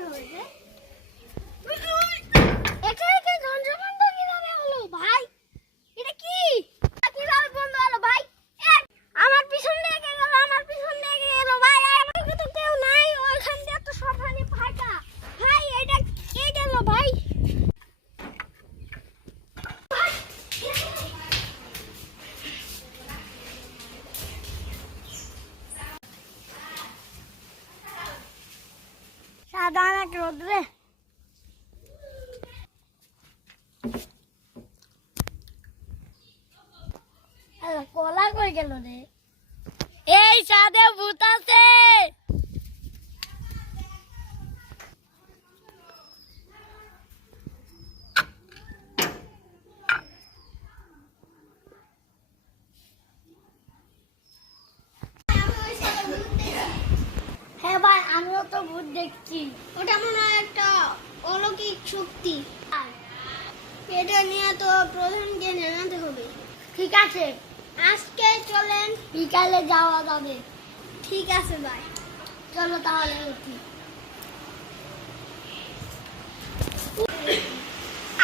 কি হয়েছে? একা একা ধ্বংস কিভাবে হলো ভাই? এটা কি কিভাবে বন্ধ হলো ভাই? আমার পিছন লেগে গেল, আমার পিছন লেগে গেল ভাই। আমাকে তো কেউ নাই, ওইখান দিয়ে তো সবখানে ফাটা ভাই। এটা কে গেল ভাই? সাদা অনেক রোদ্রে কলা কই গেল রে? এই সাদে ভূত আছে। হ্যাঁ ভাই, আমিও তো ভূত দেখছি। ওটা মনে হয় একটা অলৌকিক শক্তি। এটা নিয়ে তো প্রধানকে জানাতে হবে। ঠিক আছে, আজকে চলেন, বিকালে যাওয়া যাবে। ঠিক আছে ভাই, চলো তাহলে উঠি।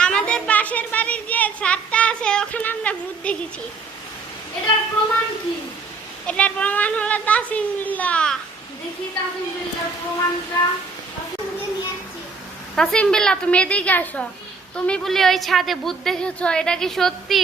আমাদের পাশের বাড়ির যে ছাদটা আছে ওখানে আমরা ভূত দেখেছি। এটার প্রমাণ কি? এটার প্রমাণ হলো তাসিম বিল্লাহ। দেখি তাসিম বিল্লাহর প্রমাণটা। নিয়ে আসছি। তাসিম বিল্লাহ, তুমি এদিকে আসো। তুমি বলি ওই ছাদে ভূত দেখেছো, এটা কি সত্যি?